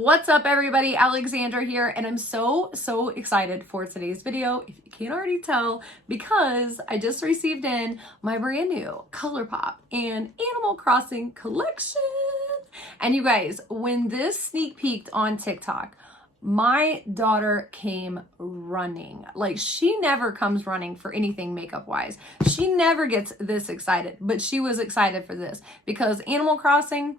What's up everybody, Alexandra here, and I'm so excited for today's video, if you can't already tell, because I just received in my brand new Colourpop and Animal Crossing collection. And you guys, when this sneak peeked on TikTok, my daughter came running. Like, she never comes running for anything makeup wise. She never gets this excited, but she was excited for this because Animal Crossing,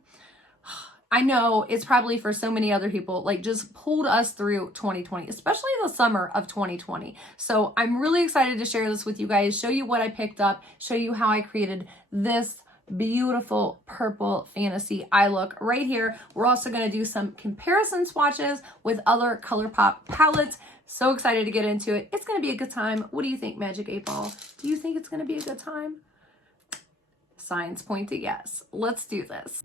I know it's probably for so many other people, like, just pulled us through 2020, especially the summer of 2020. So I'm really excited to share this with you guys, show you what I picked up, show you how I created this beautiful purple fantasy eye look right here. We're also going to do some comparison swatches with other Colourpop palettes. So excited to get into it. It's going to be a good time. What do you think, Magic 8 Ball? Do you think it's going to be a good time? Signs point to yes. Let's do this.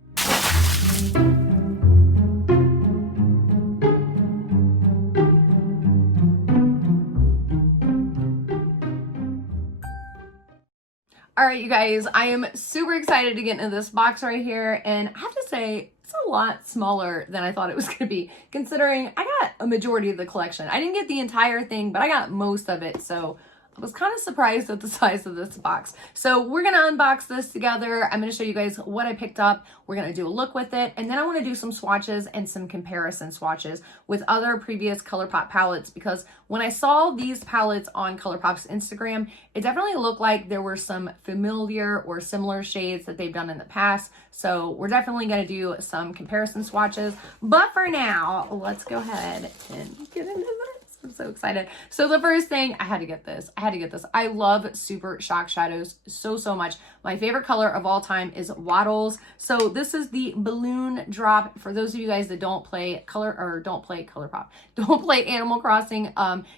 All right, you guys, I am super excited to get into this box right here, and I have to say, it's a lot smaller than I thought it was going to be, considering I got a majority of the collection. I didn't get the entire thing, but I got most of it, so I was kind of surprised at the size of this box. So we're going to unbox this together. I'm going to show you guys what I picked up. We're going to do a look with it, and then I want to do some swatches and some comparison swatches with other previous Colourpop palettes, because when I saw these palettes on Colourpop's Instagram, it definitely looked like there were some familiar or similar shades that they've done in the past. So we're definitely going to do some comparison swatches. But for now, let's go ahead and get into this. I'm so excited. So the first thing, I had to get this. I love Super Shock Shadows so much. My favorite color of all time is Waddles. So this is the balloon drop. For those of you guys that don't play Colourpop, don't play Animal Crossing.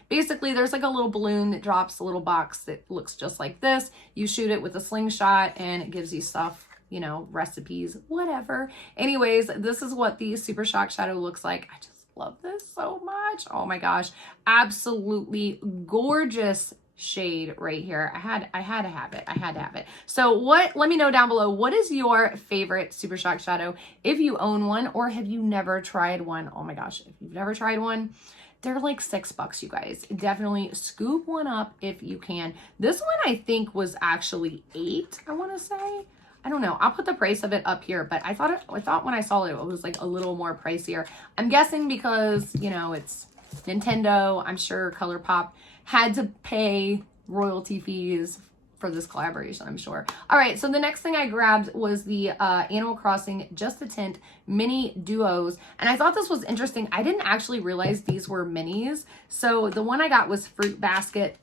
Basically there's like a little balloon that drops a little box that looks just like this. You shoot it with a slingshot and it gives you stuff, you know, recipes, whatever. Anyways, this is what the Super Shock Shadow looks like. I just love this so much. Oh my gosh, absolutely gorgeous shade right here. I had to have it. So let me know down below, what is your favorite Super Shock Shadow, if you own one, or have you never tried one? Oh my gosh, if you've never tried one, they're like $6, you guys. Definitely scoop one up if you can. This one I think was actually $8, I want to say. I don't know. I'll put the price of it up here, but I thought when I saw it, it was like a little more pricier. I'm guessing because, you know, it's Nintendo. I'm sure Colourpop had to pay royalty fees for this collaboration, I'm sure. All right, so the next thing I grabbed was the Animal Crossing Just a Tint mini duos, and I thought this was interesting. I didn't actually realize these were minis. So the one I got was Fruit Basket,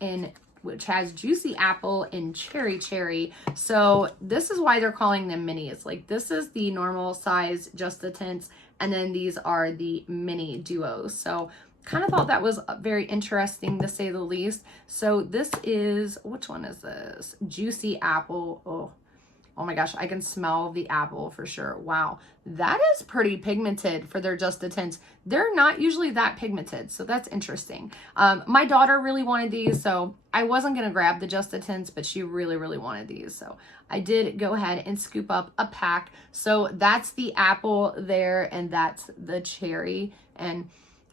which has Juicy Apple and Cherry. So this is why they're calling them minis. Like, this is the normal size Just the Tints, and then these are the mini duos. So kind of thought that was very interesting, to say the least. So this is, which one is this? Juicy Apple. Oh my gosh, I can smell the apple for sure. Wow, that is pretty pigmented for their Just the Tints. They're not usually that pigmented, so that's interesting. My daughter really wanted these, so I wasn't gonna grab the Just the Tints, but she really wanted these, so I did go ahead and scoop up a pack. So that's the apple there, and that's the cherry, and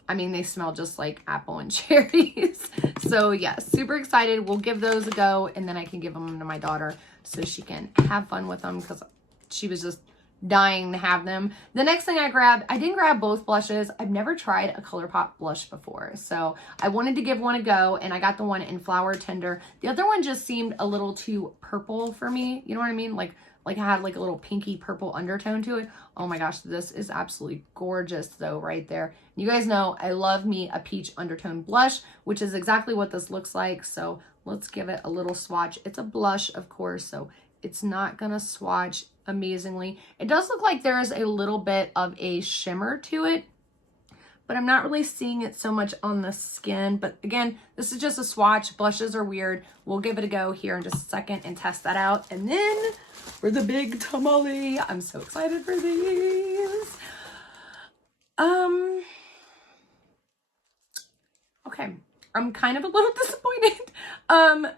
I mean, they smell just like apple and cherries. So yes, super excited. We'll give those a go, and then I can give them to my daughter so she can have fun with them, because she was just dying to have them. The next thing I grabbed, I didn't grab both blushes. I've never tried a Colourpop blush before, so I wanted to give one a go, and I got the one in Flower Tender. The other one just seemed a little too purple for me. You know what I mean? Like it had like a little pinky purple undertone to it. Oh my gosh, this is absolutely gorgeous though right there. You guys know I love me a peach undertone blush, which is exactly what this looks like. So let's give it a little swatch. It's a blush, of course, so it's not gonna swatch amazingly. It does look like there's a little bit of a shimmer to it, but I'm not really seeing it so much on the skin. But again, this is just a swatch. Blushes are weird. We'll give it a go here in just a second and test that out. And then for the big tamale, I'm so excited for these. Okay, I'm kind of a little disappointed.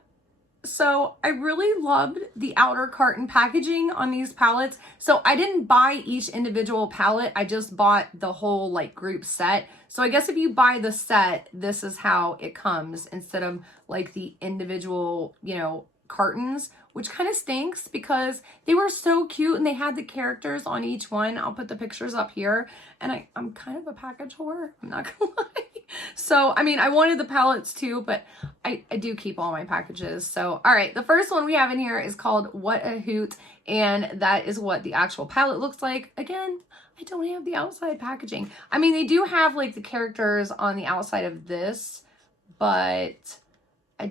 so I really loved the outer carton packaging on these palettes. So I didn't buy each individual palette. I just bought the whole like group set. So I guess if you buy the set, this is how it comes instead of like the individual, you know, cartons, which kind of stinks because they were so cute and they had the characters on each one. I'll put the pictures up here, and I'm kind of a package whore, I'm not gonna lie. So, I mean, I wanted the palettes too, but I do keep all my packages. So, all right, the first one we have in here is called What a Hoot, and that is what the actual palette looks like. Again, I don't have the outside packaging. I mean, they do have like the characters on the outside of this, but I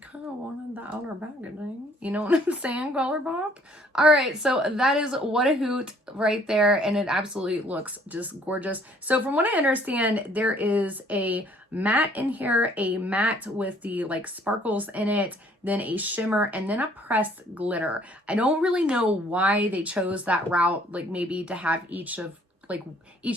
kind of wanted the outer packaging. You know what I'm saying, Colourpop? All right, so that is What a Hoot right there, and it absolutely looks just gorgeous. So from what I understand, there is a matte in here, a matte with the like sparkles in it, then a shimmer, and then a pressed glitter. I don't really know why they chose that route, like maybe to have each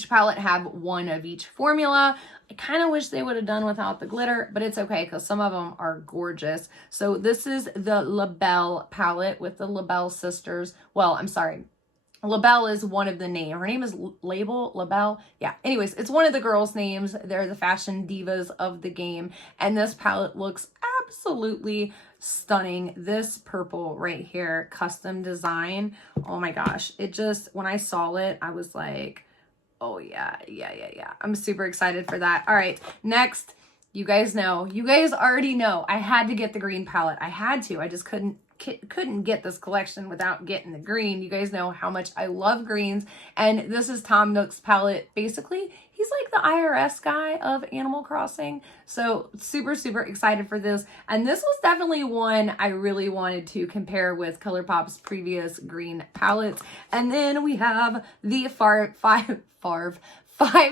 palette have one of each formula. I kind of wish they would have done without the glitter, but it's okay because some of them are gorgeous. So this is the LaBelle palette with the LaBelle sisters. Well, I'm sorry. LaBelle is one of the names. Her name is LaBelle. Yeah. Anyways, it's one of the girls' names. They're the fashion divas of the game. And this palette looks absolutely stunning. This purple right here, custom design. Oh my gosh. It just, when I saw it, I was like, oh yeah. I'm super excited for that. All right. Next, you guys already know I had to get the green palette. I had to. I just couldn't get this collection without getting the green. You guys know how much I love greens, and this is Tom Nook's palette. Basically, he's like the IRS guy of Animal Crossing, so super excited for this. And this was definitely one I really wanted to compare with ColourPop's previous green palettes. And then we have the Five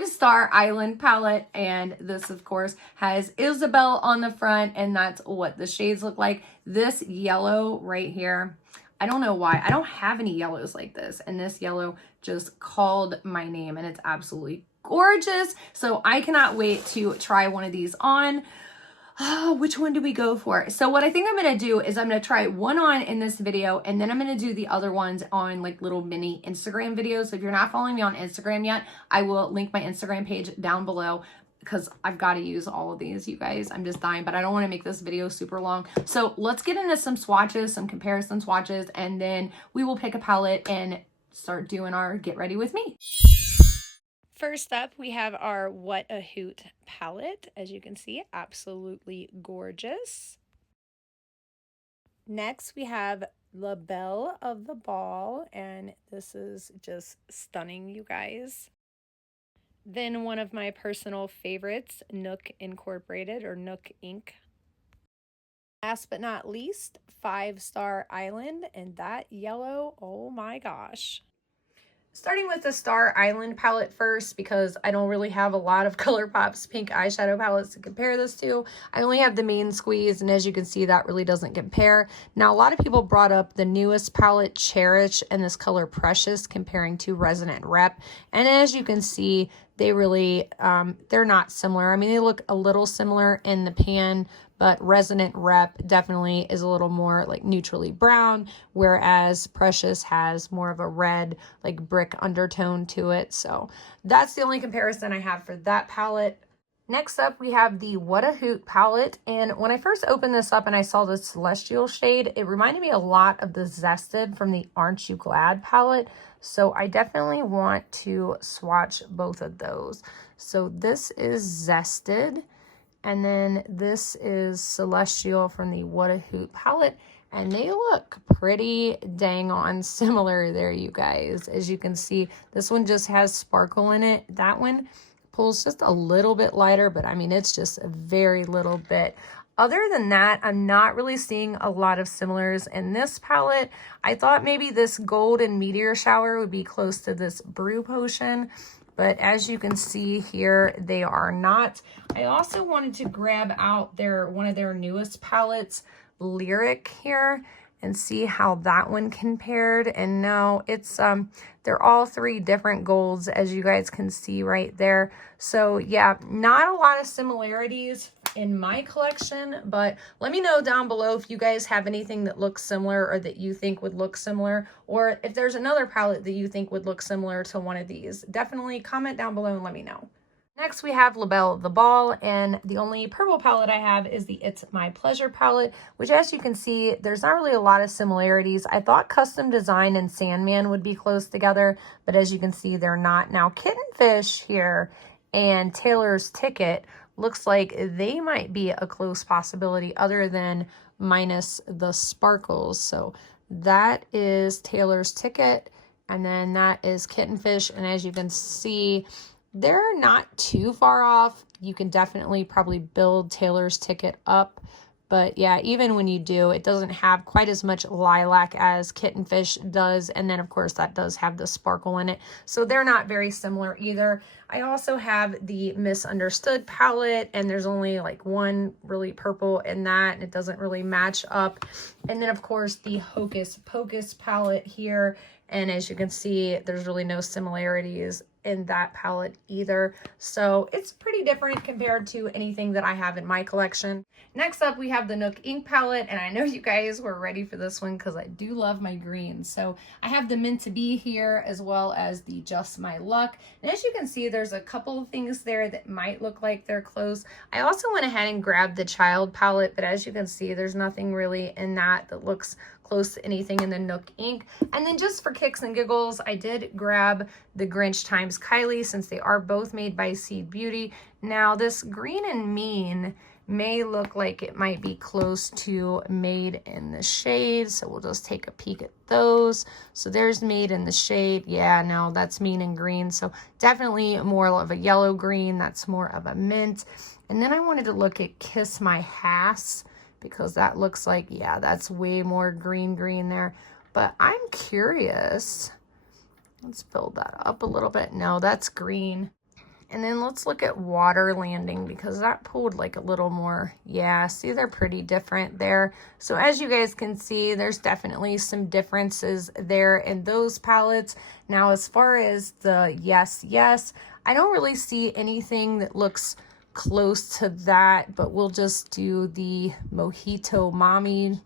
Star Island palette, and this of course has Isabel on the front, and that's what the shades look like. This yellow right here, I don't know why I don't have any yellows like this, and this yellow just called my name, and it's absolutely gorgeous. So I cannot wait to try one of these on. Oh, which one do we go for? So what I think I'm going to do is I'm going to try one on in this video, and then I'm going to do the other ones on like little mini Instagram videos. So if you're not following me on Instagram yet, I will link my Instagram page down below because I've got to use all of these, you guys. I'm just dying, but I don't want to make this video super long. So let's get into some swatches, some comparison swatches, and then we will pick a palette and start doing our get ready with me. First up, we have our What a Hoot palette. As you can see, absolutely gorgeous. Next, we have La Belle of the Ball, and this is just stunning, you guys. Then one of my personal favorites, Nook Incorporated, or Nook Inc. Last but not least, 5 Star Island, and that yellow, oh my gosh. Starting with the Star Island palette first, because I don't really have a lot of Colourpop's pink eyeshadow palettes to compare this to. I only have the main squeeze, and as you can see, that really doesn't compare. Now, a lot of people brought up the newest palette, Cherish, and this color Precious, comparing to Resonant Rep. And as you can see, they really, they're not similar. I mean, they look a little similar in the pan, but Resonant Rep definitely is a little more like neutrally brown, whereas Precious has more of a red, like brick undertone to it. So that's the only comparison I have for that palette. Next up, we have the What a Hoot palette. And when I first opened this up and I saw the Celestial shade, it reminded me a lot of the Zested from the Aren't You Glad palette. So I definitely want to swatch both of those. So this is Zested. And then this is Celestial from the What a Hoot palette. And they look pretty dang on similar there, you guys. As you can see, this one just has sparkle in it. That one pulls just a little bit lighter, but I mean, it's just a very little bit. Other than that, I'm not really seeing a lot of similars in this palette. I thought maybe this Golden Meteor Shower would be close to this Brew Potion, but as you can see here, they are not. I also wanted to grab out one of their newest palettes, Lyric, here, and see how that one compared. And no, it's they're all 3 different golds, as you guys can see right there. So yeah, not a lot of similarities in my collection, but let me know down below if you guys have anything that looks similar or that you think would look similar, or if there's another palette that you think would look similar to one of these. Definitely comment down below and let me know. Next, we have La Belle the Ball, and the only purple palette I have is the It's My Pleasure palette, which, as you can see, there's not really a lot of similarities. I thought Custom Design and Sandman would be close together, but as you can see, they're not. Now, Kittenfish here and Taylor's Ticket looks like they might be a close possibility other than minus the sparkles. So that is Taylor's Ticket, and then that is Kittenfish, and as you can see, they're not too far off. You can definitely probably build Taylor's Ticket up. But yeah, even when you do, it doesn't have quite as much lilac as Kittenfish does. And then, of course, that does have the sparkle in it. So they're not very similar either. I also have the Misunderstood palette, and there's only like one really purple in that, and it doesn't really match up. And then, of course, the Hocus Pocus palette here. And as you can see, there's really no similarities in that palette either. So it's pretty different compared to anything that I have in my collection. Next up, we have the Nook Ink palette, and I know you guys were ready for this one because I do love my greens. So I have the Meant to Be here, as well as the Just My Luck. And as you can see, there's a couple of things there that might look like they're close. I also went ahead and grabbed the Child palette, but as you can see, there's nothing really in that looks close to anything in the Nook Ink. And then just for kicks and giggles, I did grab the Grinch times Kylie, since they are both made by Seed Beauty. Now this Green and Mean may look like it might be close to Made in the Shade, so we'll just take a peek at those. So there's Made in the Shade. Yeah, no, that's Mean and Green, so definitely more of a yellow green. That's more of a mint. And then I wanted to look at Kiss My Hass, because that looks like, yeah, that's way more green there. But I'm curious. Let's build that up a little bit. No, that's green. And then let's look at Water Landing, because that pulled like a little more. Yeah, see, they're pretty different there. So as you guys can see, there's definitely some differences there in those palettes. Now, as far as the Yes, I don't really see anything that looks close to that, but we'll just do the Mojito Mommy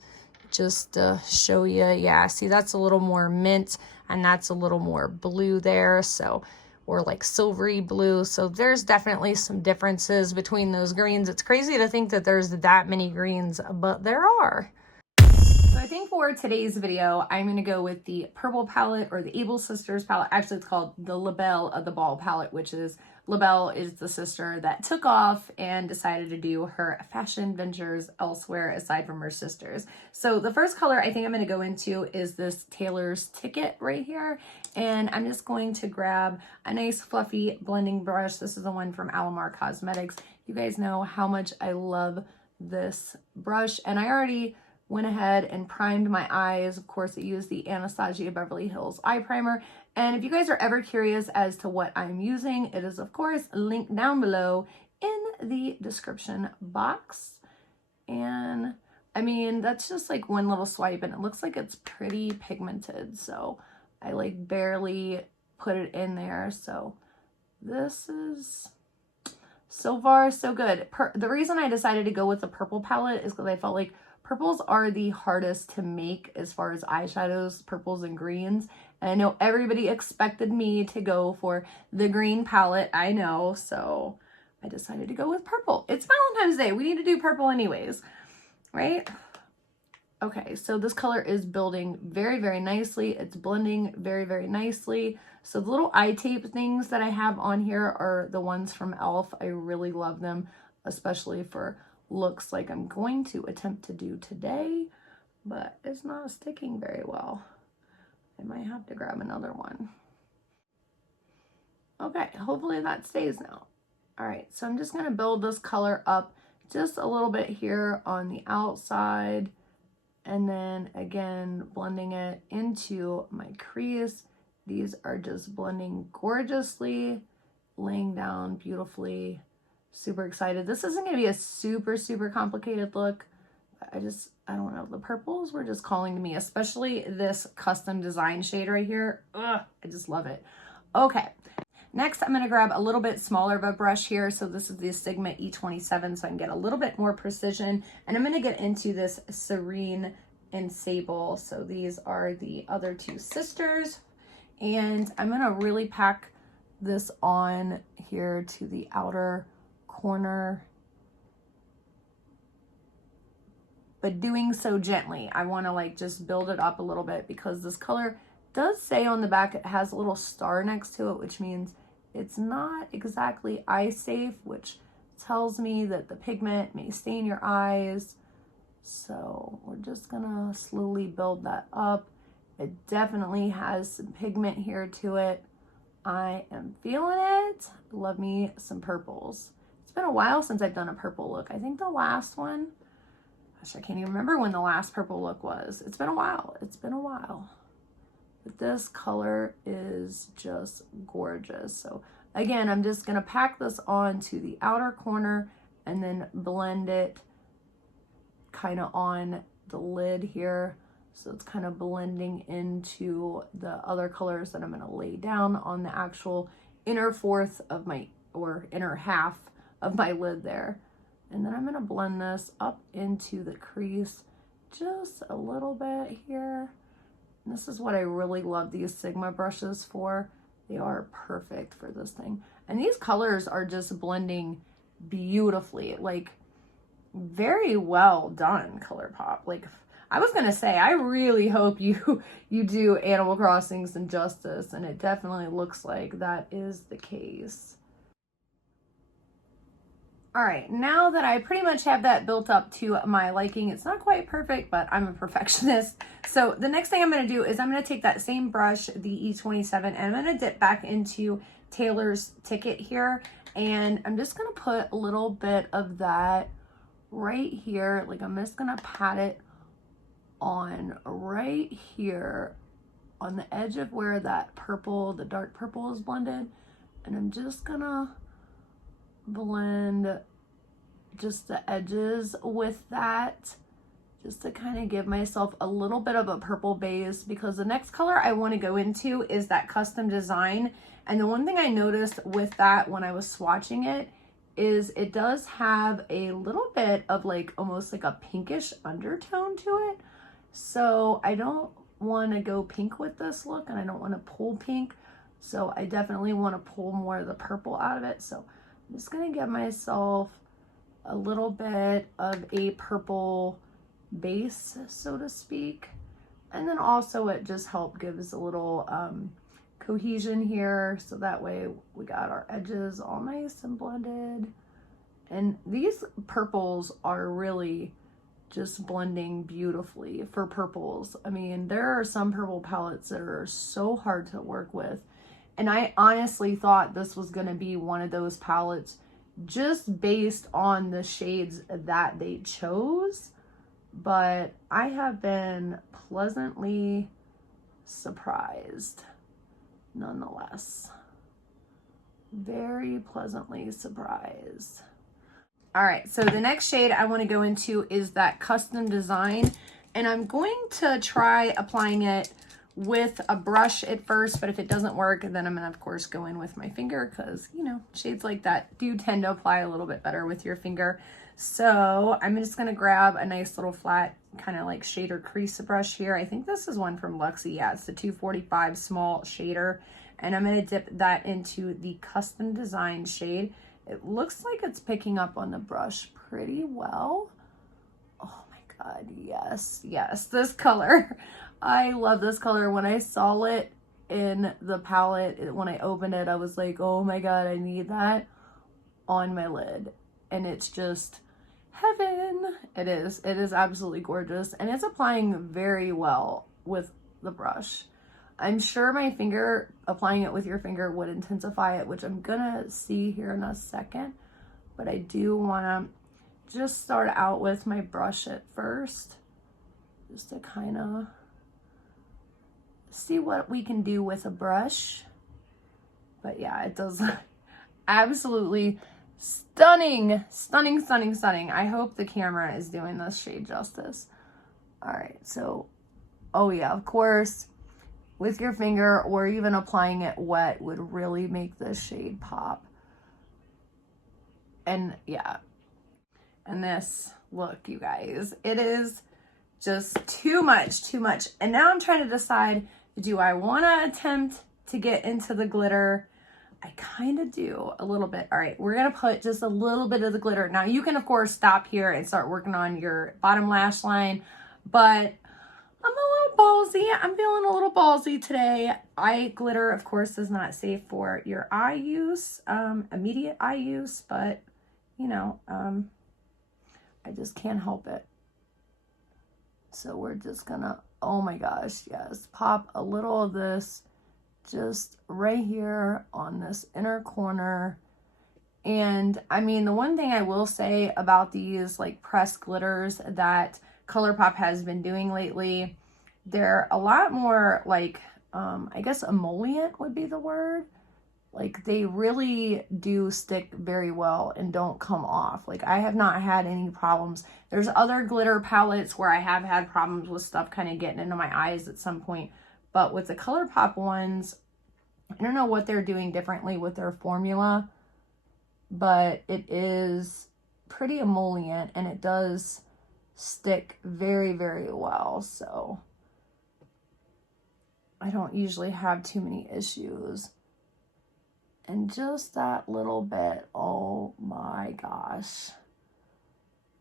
just to show you. Yeah, see, that's a little more mint, and that's a little more blue there, so, or like silvery blue. So there's definitely some differences between those greens. It's crazy to think that there's that many greens, but there are. So I think for today's video, I'm going to go with the purple palette, or the Able Sisters palette. Actually, it's called the La Belle of the Ball palette, which is, La Belle is the sister that took off and decided to do her fashion ventures elsewhere aside from her sisters. So the first color I think I'm going to go into is this Taylor's Ticket right here. And I'm just going to grab a nice fluffy blending brush. This is the one from Alamar Cosmetics. You guys know how much I love this brush, and I already went ahead and primed my eyes. Of course, I used the Anastasia Beverly Hills eye primer. And if you guys are ever curious as to what I'm using, it is, of course, linked down below in the description box. And I mean, that's just like one little swipe, and it looks like it's pretty pigmented. So I like barely put it in there. So this is, so far, so good. The reason I decided to go with the purple palette is because I felt like purples are the hardest to make as far as eyeshadows, purples and greens. And I know everybody expected me to go for the green palette, I know, so I decided to go with purple. It's Valentine's Day, we need to do purple anyways, right? Okay, so this color is building very, very nicely. It's blending very, very nicely. So the little eye tape things that I have on here are the ones from e.l.f. I really love them, especially for looks like I'm going to attempt to do today, but it's not sticking very well. I might have to grab another one. Okay, hopefully that stays now. All right, so I'm just gonna build this color up just a little bit here on the outside, and then again, blending it into my crease. These are just blending gorgeously, laying down beautifully. Super excited. This isn't going to be a super, super complicated look. I don't know. The purples were just calling to me, especially this custom design shade right here. Ugh, I just love it. Okay. Next, I'm gonna grab a little bit smaller of a brush here. So this is the Sigma E27, so I can get a little bit more precision. And I'm gonna get into this Serene and Sable. So these are the other two sisters. And I'm gonna really pack this on here to the outer corner, but doing so gently. I wanna like just build it up a little bit because this color does say on the back it has a little star next to it, which means it's not exactly eye safe, which tells me that the pigment may stain your eyes. So we're just gonna slowly build that up. It definitely has some pigment here to it. I am feeling it. Love me some purples. It's been a while since I've done a purple look. I think the last one, gosh, I can't even remember when the last purple look was. It's been a while. It's been a while. But this color is just gorgeous. So again, I'm just gonna pack this on to the outer corner and then blend it kind of on the lid here. So it's kind of blending into the other colors that I'm gonna lay down on the actual inner fourth of my, or inner half of my lid there. And then I'm gonna blend this up into the crease just a little bit here. And this is what I really love these Sigma brushes for. They are perfect for this thing. And these colors are just blending beautifully, like very well done, Colourpop. Like I was gonna say, I really hope you do Animal Crossing some justice, and it definitely looks like that is the case. All right, now that I pretty much have that built up to my liking, it's not quite perfect, but I'm a perfectionist. So the next thing I'm gonna do is I'm gonna take that same brush, the E27, and I'm gonna dip back into Taylor's Ticket here. And I'm just gonna put a little bit of that right here. Like I'm just gonna pat it on right here on the edge of where that purple, the dark purple is blended. And I'm just gonna blend just the edges with that, just to kind of give myself a little bit of a purple base, because the next color I want to go into is that Custom Design. And the one thing I noticed with that when I was swatching it is it does have a little bit of like almost like a pinkish undertone to it. So I don't want to go pink with this look, and I don't want to pull pink. So I definitely want to pull more of the purple out of it. So I'm just gonna give myself a little bit of a purple base, so to speak. And then also it just gives a little cohesion here. So that way we got our edges all nice and blended. And these purples are really just blending beautifully for purples. I mean, there are some purple palettes that are so hard to work with. And I honestly thought this was going to be one of those palettes just based on the shades that they chose. But I have been pleasantly surprised nonetheless. Very pleasantly surprised. All right, so the next shade I want to go into is that Custom Design. And I'm going to try applying it with a brush at first, but if it doesn't work, then I'm gonna of course go in with my finger, because you know, shades like that do tend to apply a little bit better with your finger. So I'm just gonna grab a nice little flat kind of like shader crease brush here. I think this is one from Luxie. Yeah, it's the 245 small shader, and I'm gonna dip that into the Custom Design shade. It looks like it's picking up on the brush pretty well. Oh my God, yes, this color. I love this color. When I saw it in the palette, when I opened it, I was like, oh my God, I need that on my lid. And it's just heaven. It is absolutely gorgeous. And it's applying very well with the brush. I'm sure my finger, applying it with your finger would intensify it, which I'm gonna see here in a second. But I do wanna just start out with my brush at first, just to kind of see what we can do with a brush. But yeah, it does absolutely stunning, stunning, stunning, stunning. I hope the camera is doing this shade justice. All right, so, oh yeah, of course, with your finger or even applying it wet would really make this shade pop. And yeah, and this look, you guys, it is just too much. And now I'm trying to decide, do I want to attempt to get into the glitter? I kind of do a little bit. All right, we're going to put just a little bit of the glitter. Now you can of course stop here and start working on your bottom lash line, but I'm a little ballsy. I'm feeling a little ballsy today. Eye glitter, of course, is not safe for your eye use, immediate eye use, but you know, I just can't help it. So we're just gonna, oh my gosh, yes, pop a little of this just right here on this inner corner. And I mean, the one thing I will say about these like pressed glitters that Colourpop has been doing lately, they're a lot more like, I guess emollient would be the word. Like they really do stick very well and don't come off. Like I have not had any problems. There's other glitter palettes where I have had problems with stuff kind of getting into my eyes at some point. But with the Colourpop ones, I don't know what they're doing differently with their formula, but it is pretty emollient and it does stick very, very well. So I don't usually have too many issues. And just that little bit, oh my gosh.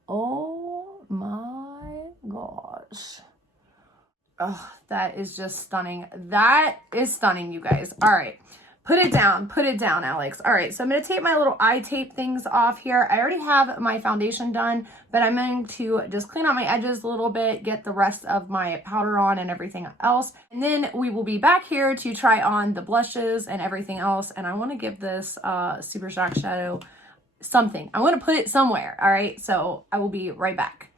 Oh my gosh. Oh, that is just stunning. That is stunning, you guys. All right, put it down, Alex. All right, so I'm gonna take my little eye tape things off here. I already have my foundation done, but I'm going to just clean out my edges a little bit, get the rest of my powder on and everything else. And then we will be back here to try on the blushes and everything else. And I wanna give this Super Shock Shadow something. I wanna put it somewhere, all right? So I will be right back.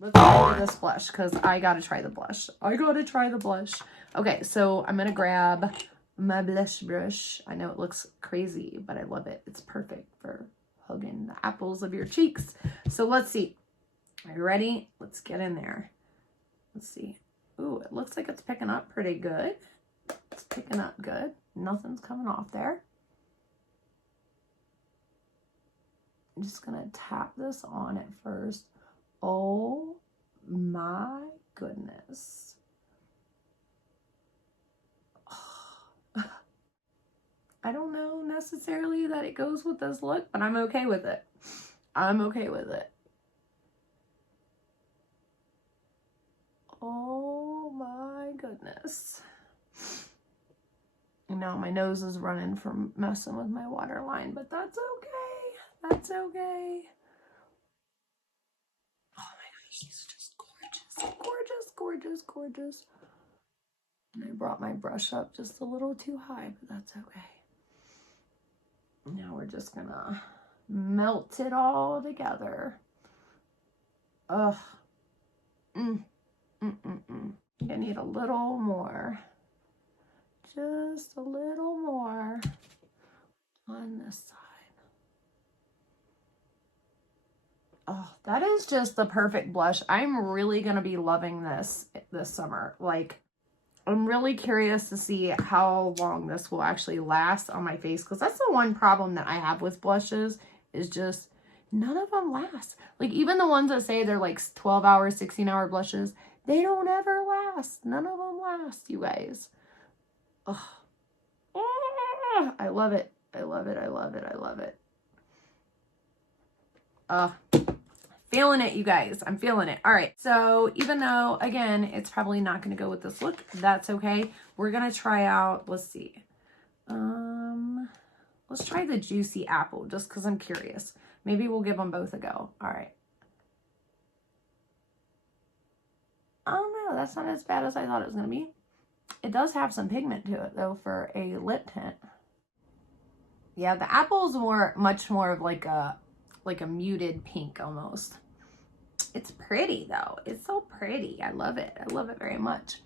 Let's try this blush because I gotta try the blush. Okay, so I'm gonna grab my blush brush. I know it looks crazy, but I love it. It's perfect for hugging the apples of your cheeks. So let's see. Are you ready? Let's get in there. Let's see. Ooh, it looks like it's picking up pretty good. It's picking up good. Nothing's coming off there. I'm just gonna tap this on at first. Oh my goodness. I don't know necessarily that it goes with this look, but I'm okay with it. I'm okay with it. Oh my goodness. You know, my nose is running from messing with my waterline, but that's okay. That's okay. She's just gorgeous. And I brought my brush up just a little too high, but that's okay. Now we're just gonna melt it all together. Ugh. I need a little more. Just a little more on this side. Oh, that is just the perfect blush. I'm really going to be loving this summer. Like, I'm really curious to see how long this will actually last on my face. Because that's the one problem that I have with blushes is just none of them last. Like, even the ones that say they're like 12-hour, 16-hour blushes, they don't ever last. None of them last, you guys. Oh, I love it. I love it. Feeling it, you guys. I'm feeling it. All right. So even though, again, it's probably not going to go with this look, that's okay. We're going to try out, let's see. Let's try the Juicy Apple just because I'm curious. Maybe we'll give them both a go. All right. Oh no, that's not as bad as I thought it was going to be. It does have some pigment to it though for a lip tint. Yeah, the apple's much more of like a muted pink almost. It's pretty though. It's so pretty. I love it. I love it very much.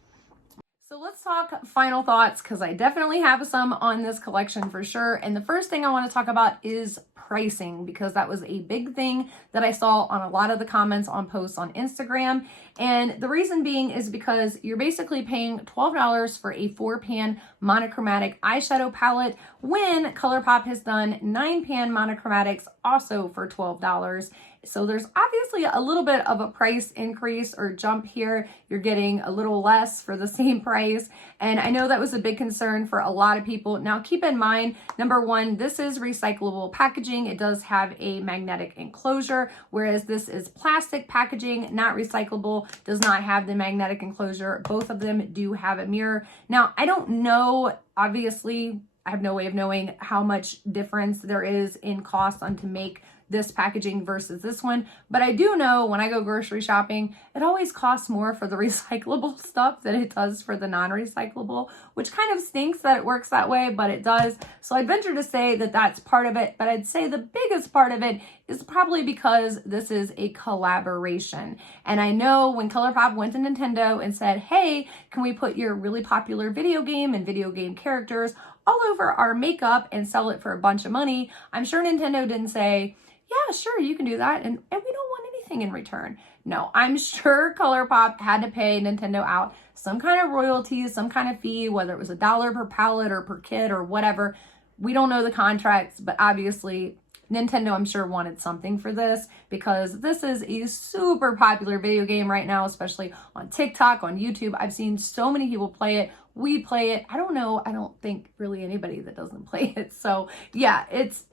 So let's talk final thoughts because I definitely have some on this collection for sure. And the first thing I want to talk about is pricing, because that was a big thing that I saw on a lot of the comments on posts on Instagram. And the reason being is because you're basically paying $12 for a 4-pan monochromatic eyeshadow palette when Colourpop has done 9-pan monochromatics also for $12. So there's obviously a little bit of a price increase or jump here. You're getting a little less for the same price. And I know that was a big concern for a lot of people. Now keep in mind, number one, this is recyclable packaging. It does have a magnetic enclosure, whereas this is plastic packaging, not recyclable, does not have the magnetic enclosure. Both of them do have a mirror. Now, I don't know, obviously, I have no way of knowing how much difference there is in cost on to make this packaging versus this one, but I do know when I go grocery shopping, it always costs more for the recyclable stuff than it does for the non-recyclable, which kind of stinks that it works that way, but it does. So I'd venture to say that that's part of it, but I'd say the biggest part of it is probably because this is a collaboration. And I know when Colourpop went to Nintendo and said, hey, can we put your really popular video game and video game characters all over our makeup and sell it for a bunch of money, I'm sure Nintendo didn't say, yeah, sure, you can do that, and we don't want anything in return. No, I'm sure Colourpop had to pay Nintendo out some kind of royalties, some kind of fee, whether it was $1 per palette or per kit or whatever. We don't know the contracts, but obviously Nintendo, I'm sure, wanted something for this, because this is a super popular video game right now, especially on TikTok, on YouTube. I've seen so many people play it. We play it. I don't think really anybody that doesn't play it. So yeah, it's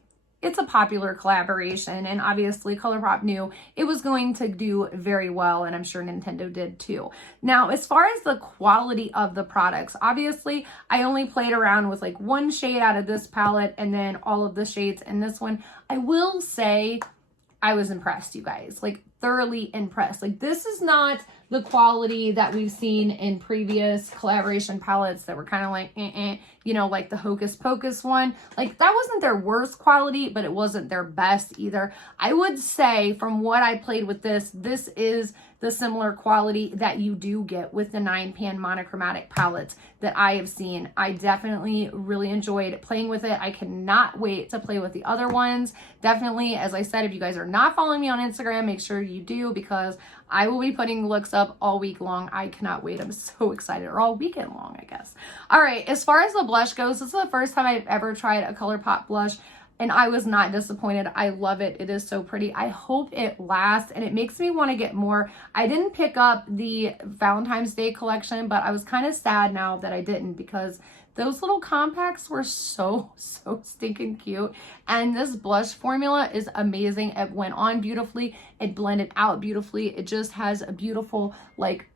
a popular collaboration, and obviously Colourpop knew it was going to do very well, and I'm sure Nintendo did too. Now, as far as the quality of the products, obviously I only played around with like one shade out of this palette and then all of the shades in this one. I will say I was impressed, you guys, like thoroughly impressed. Like, this is not the quality that we've seen in previous collaboration palettes that were kind of like, you know, like the Hocus Pocus one. Like, that wasn't their worst quality, but it wasn't their best either. I would say from what I played with this, this is the similar quality that you do get with the 9-pan monochromatic palettes that I have seen. I definitely really enjoyed playing with it. I cannot wait to play with the other ones. Definitely, as I said, if you guys are not following me on Instagram, make sure you do, because I will be putting looks up all week long. I cannot wait. I'm so excited. Or all weekend long, I guess. All right, as far as the blush goes, this is the first time I've ever tried a Colourpop blush, and I was not disappointed. I love it. It is so pretty. I hope it lasts, and it makes me want to get more. I didn't pick up the Valentine's Day collection, but I was kind of sad now that I didn't, because those little compacts were so stinking cute. And this blush formula is amazing. It went on beautifully. It blended out beautifully. It just has a beautiful, like,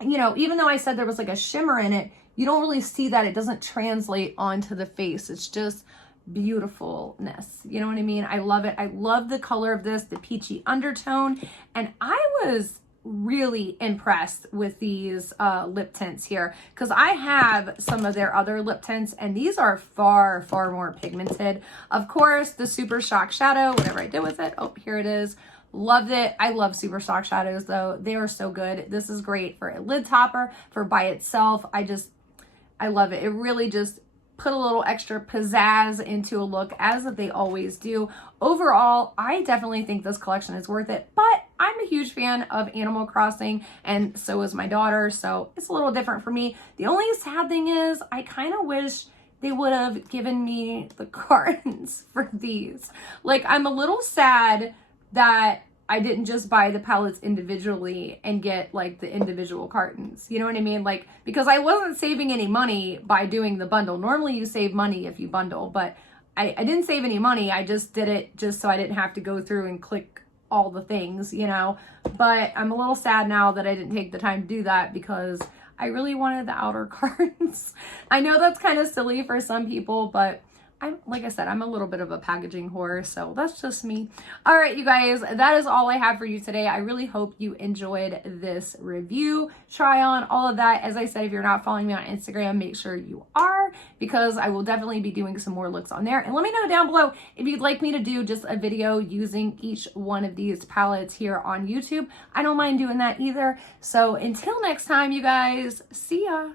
you know, even though I said there was like a shimmer in it, you don't really see that. It doesn't translate onto the face. It's just beautifulness. You know what I mean? I love it. I love the color of this, the peachy undertone. And I was really impressed with these lip tints here, because I have some of their other lip tints, and these are far more pigmented. Of course, the Super Shock Shadow, whatever I did with it. Oh, here it is. Loved it. I love Super Shock Shadows though. They are so good. This is great for a lid topper, for by itself. I love it. It really just put a little extra pizzazz into a look, as they always do. Overall, I definitely think this collection is worth it, but I'm a huge fan of Animal Crossing, and so is my daughter, so it's a little different for me. The only sad thing is I kind of wish they would have given me the cartons for these. Like, I'm a little sad that I didn't just buy the palettes individually and get like the individual cartons. You know what I mean? Like, because I wasn't saving any money by doing the bundle. Normally you save money if you bundle, but I didn't save any money. I just did it just so I didn't have to go through and click all the things, you know. But I'm a little sad now that I didn't take the time to do that, because I really wanted the outer cartons. I know that's kind of silly for some people, but like I said, I'm a little bit of a packaging whore, so that's just me. All right, you guys, that is all I have for you today. I really hope you enjoyed this review, try on, all of that. As I said, if you're not following me on Instagram, make sure you are, because I will definitely be doing some more looks on there. And let me know down below if you'd like me to do just a video using each one of these palettes here on YouTube. I don't mind doing that either. So until next time, you guys, see ya.